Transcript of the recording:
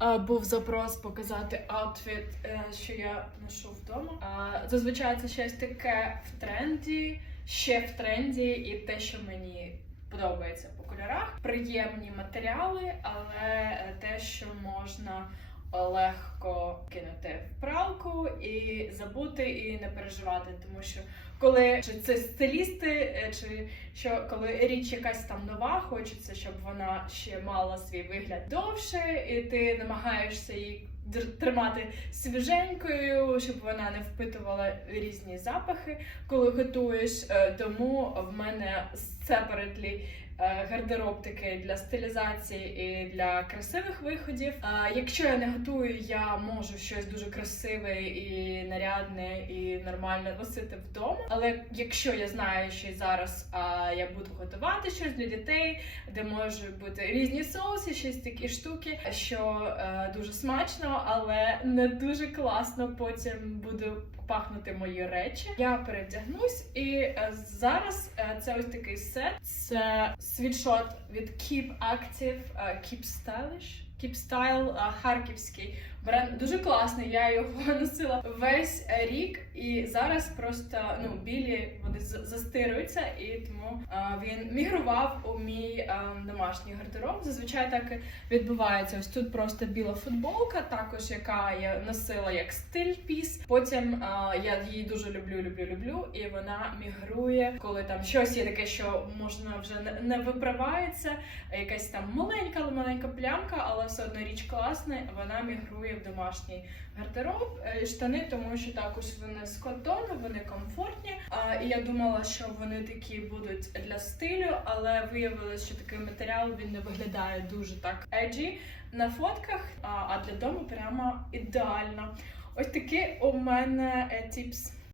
Був запрос показати аутфіт, е, що я ношу вдома. Зазвичай це щось таке в тренді, ще в тренді, і те, що мені подобається по кольорах. Приємні матеріали, але е, те, що можна легко кинути в пралку і забути, і не переживати, тому що коли чи це стилісти, е, чи що коли річ якась там нова, хочеться, щоб вона ще мала свій вигляд довше, і ти намагаєшся її тримати свіженькою, щоб вона не впитувала різні запахи, коли готуєш. Е, Тому в мене separately е, гардероб такий для стилізації і для красивих виходів. Якщо я не готую, я можу щось дуже красиве і нарядне і нормально носити вдома. Але якщо я знаю, що зараз я буду готувати щось для дітей, де можуть бути різні соуси, щось такі штуки, що е, дуже смачно, але не дуже класно потім буде пахнути мої речі. Я перевдягнусь, і е, зараз е, це ось такий сет. Це світшот від Keep Active, е, Keep Stylish. Е, харківський бренд дуже класний. Я його носила весь рік, і зараз просто ну білі вони застируються, і тому е, він мігрував у мій е, домашній гардероб. Зазвичай так відбувається. Ось тут просто біла футболка, також яка я носила як стиль піс. Потім е, я її дуже люблю, люблю, люблю, і вона мігрує, коли там щось є таке, що можна вже не, не виправається. Якась там маленька, але маленька плямка, але все одно річ класна. Вона мігрує в домашній гардероб. Е, Штани, тому що також вони з котону, вони комфортні. А, і я думала, що вони такі будуть для стилю, але виявилось, що такий матеріал він не виглядає дуже так еджі на фотках, а, для дому прямо ідеально. Ось такі у мене е, тіпс.